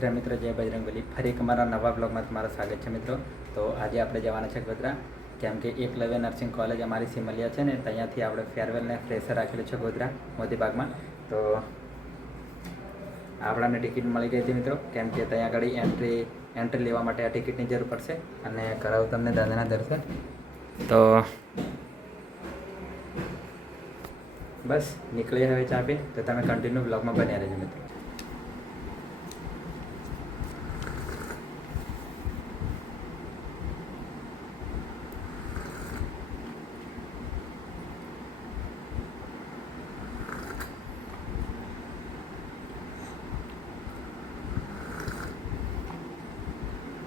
શ્રી રામ મિત્રો, જય બજરંગબલી। ફરી એક અમારા નવા બ્લોગમાં તમારું સ્વાગત છે મિત્રો। તો આજે આપણે જવાના છે ગોધરા, કેમ કે એકલવ્ય નર્સિંગ કોલેજ અમારી સિમલિયા છે ને ત્યાંથી આપણે ફેરવેલ ને ફ્રેશર રાખેલું છે ગોધરા મોતીબાગમાં। તો આપણાને ટિકિટ મળી ગઈ હતી મિત્રો, કેમ કે ત્યાં આગળ એન્ટ્રી લેવા માટે આ ટિકિટની જરૂર પડશે અને કરાવું તમને દાદાના દર્શન। તો બસ નીકળીએ હવે ચા પી, તો તમે કન્ટિન્યુ બ્લોગમાં બન્યા રહેજો મિત્રો।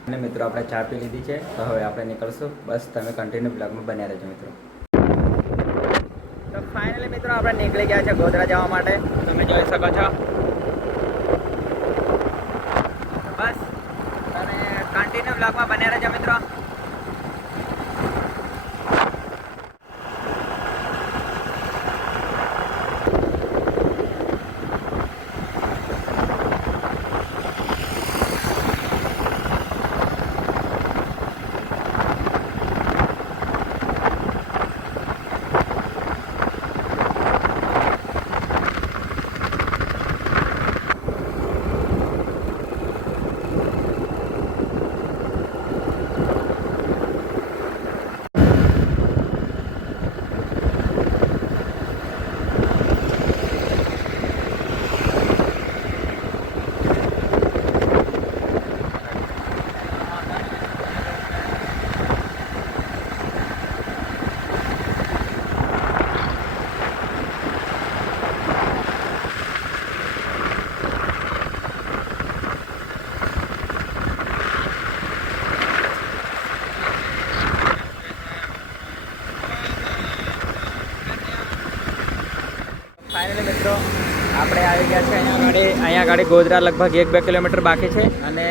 અને મિત્રો આપણે ચા પી લીધી છે, તો હવે આપણે નીકળશું। બસ તમે કન્ટિન્યુ બ્લોગમાં બન્યા રહેજો મિત્રો। તો ફાઇનલી મિત્રો આપણે નીકળી ગયા છે ગોધરા જવા માટે, તમે જોઈ શકો છો। બસ તમે કન્ટિન્યુ બ્લોગમાં બન્યા રહેજો મિત્રો। ફાઇનલી મિત્રો આપણે આવી ગયા છે અહીંયા ગાડી ગોધરા લગભગ 1-2 કિલોમીટર બાકી છે અને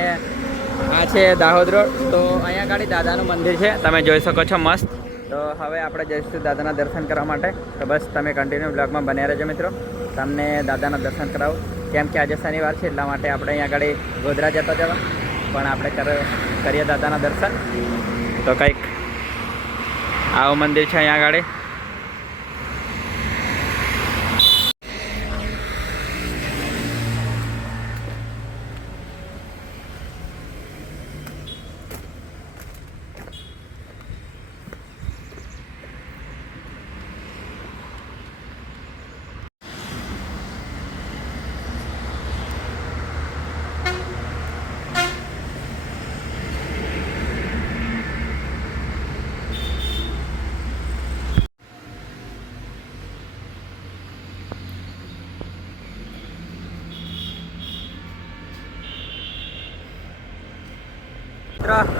આ છે દાહોદ રોડ। તો અહીંયા ગાડી દાદાનું મંદિર છે, તમે જોઈ શકો છો મસ્ત। તો હવે આપણે જઈશું દાદાના દર્શન કરવા માટે, તો બસ તમે કન્ટિન્યુ બ્લોગમાં બન્યા રહેજો મિત્રો। તમને દાદાના દર્શન કરાવું, કેમ કે આજે શનિવાર છે એટલા માટે આપણે અહીંયા ગાડી ગોધરા જતા જવા પણ આપણે કરીએ દાદાના દર્શન। તો કંઈક આવું મંદિર છે અહીંયા ગાડી।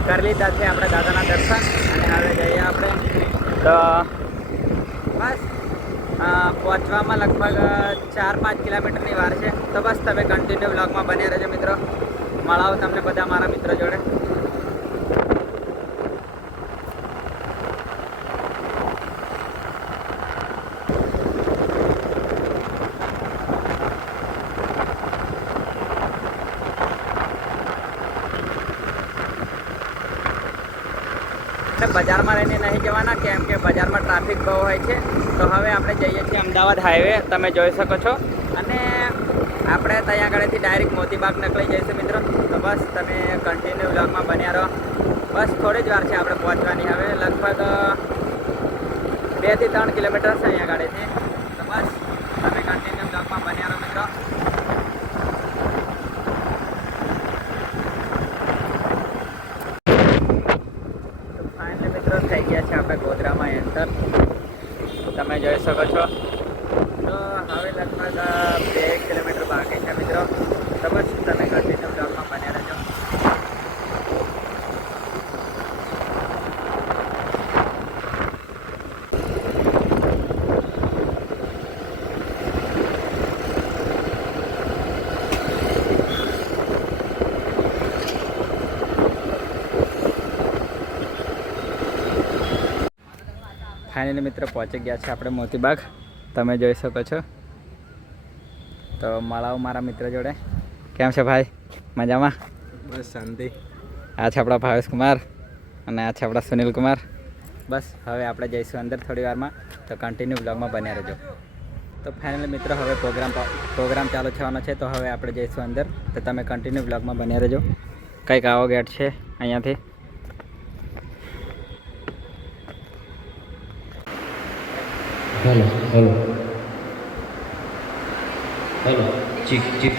કરી લીધા છે આપણે દાદાના દર્શન અને હવે જઈએ આપણે। તો બસ પહોંચવામાં લગભગ 4-5 કિલોમીટરની વાર છે, તો બસ તમે કન્ટિન્યુ બ્લોગમાં બન્યા રહેજો મિત્રો। મળાવો તમને બધા મારા મિત્રો જોડે। બજારમાં રહીને નહીં જવાના, કેમ કે બજારમાં ટ્રાફિક બહુ હોય છે। તો હવે આપણે જઈએ છીએ અમદાવાદ હાઈવે, તમે જોઈ શકો છો, અને આપણે ત્યાં આગળથી ડાયરેક્ટ મોતીબાગ નીકળી જઈશું મિત્રો। તો બસ તમે કન્ટિન્યુ બ્લોગમાં બન્યા રહો। બસ થોડી જ વાર છે આપણે પહોંચવાની, હવે લગભગ 2 થી 3 કિલોમીટર છે અહીંયા ગાડીથી। તો બસ તમે કન્ટિન્યુ બ્લોગમાં બન્યા રહો મિત્રો। થઈ ગયા છે આપણે ગોધરામાં એન્ટર, તમે જોઈ શકો છો। તો હવે લગભગ 2 કિલોમીટર બાકી છે મિત્રો, તો બસ તમે કન્ટિન્યુ બ્લોગમાં બન્યા રહેજો। ફાઇનલી મિત્રો પહોંચી ગયા છે આપણે મોતીબાગ, તમે જોઈ શકો છો। તો મળાવો મારા મિત્ર જોડે। કેમ છે ભાઈ? મજામાં? બસ શાંતિ. આ છે આપણા ભાવેશ કુમાર અને આ છે આપણા સુનિલ કુમાર. બસ હવે આપણે જઈશું અંદર થોડી વારમાં, તો કન્ટિન્યુ બ્લોગમાં બન્યા રહેજો. તો ફાઇનલી મિત્રો હવે પ્રોગ્રામ ચાલુ થવાનો છે, તો હવે આપણે જઈશું અંદર, તો તમે કન્ટિન્યુ બ્લોગમાં બન્યા રહેજો. કંઈક આવો ગેટ છે અહીંયાથી. हेलो हेलो हेलो चीक चीक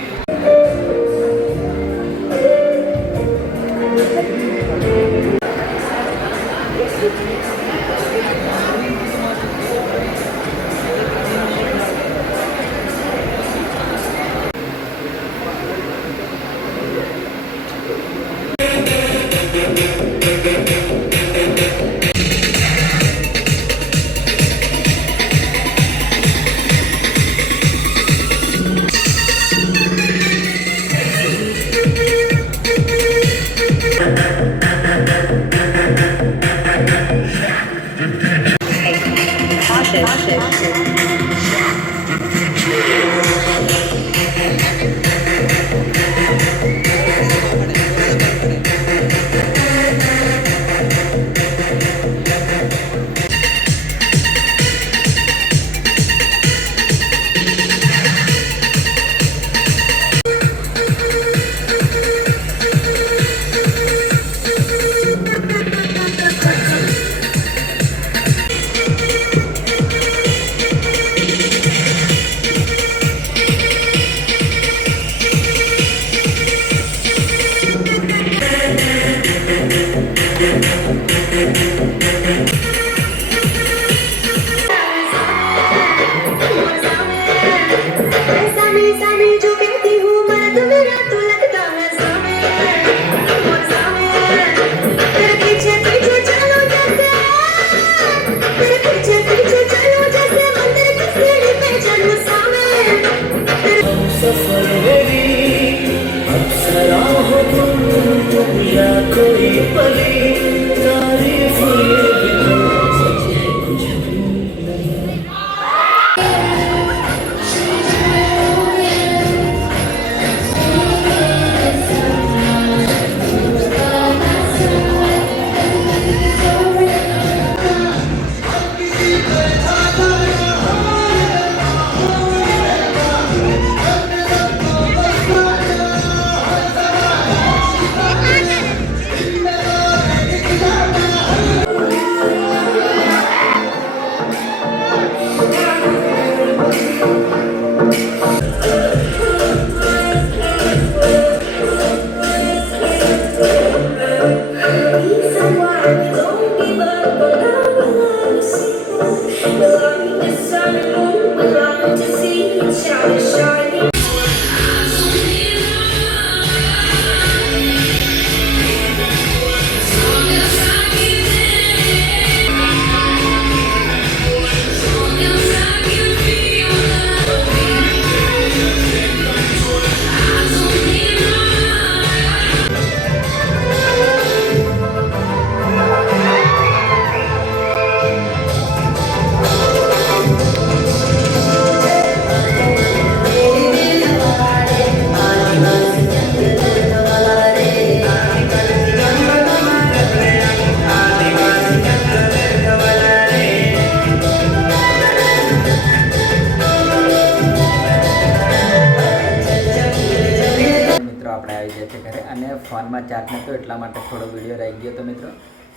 અને ફોનમાં ચાર્જ નહોતો એટલા માટે થોડો વિડીયો રહી ગયો હતો મિત્રો,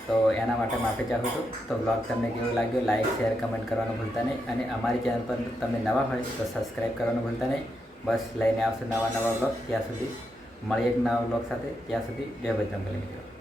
તો એના માટે માફી ચાહું છું. તો બ્લોગ તમને કેવું લાગ્યો, લાઇક શેર કમેન્ટ કરવાનું ભૂલતા નહીં, અને અમારી ચેનલ પર તમે નવા હોય તો સબસ્ક્રાઈબ કરવાનું ભૂલતા નહીં. બસ લઈને આવશે નવા બ્લોગ. ત્યાં સુધી મળીએ એક નવા બ્લોગ સાથે. ત્યાં સુધી જય બજરંગબલી મિત્રો.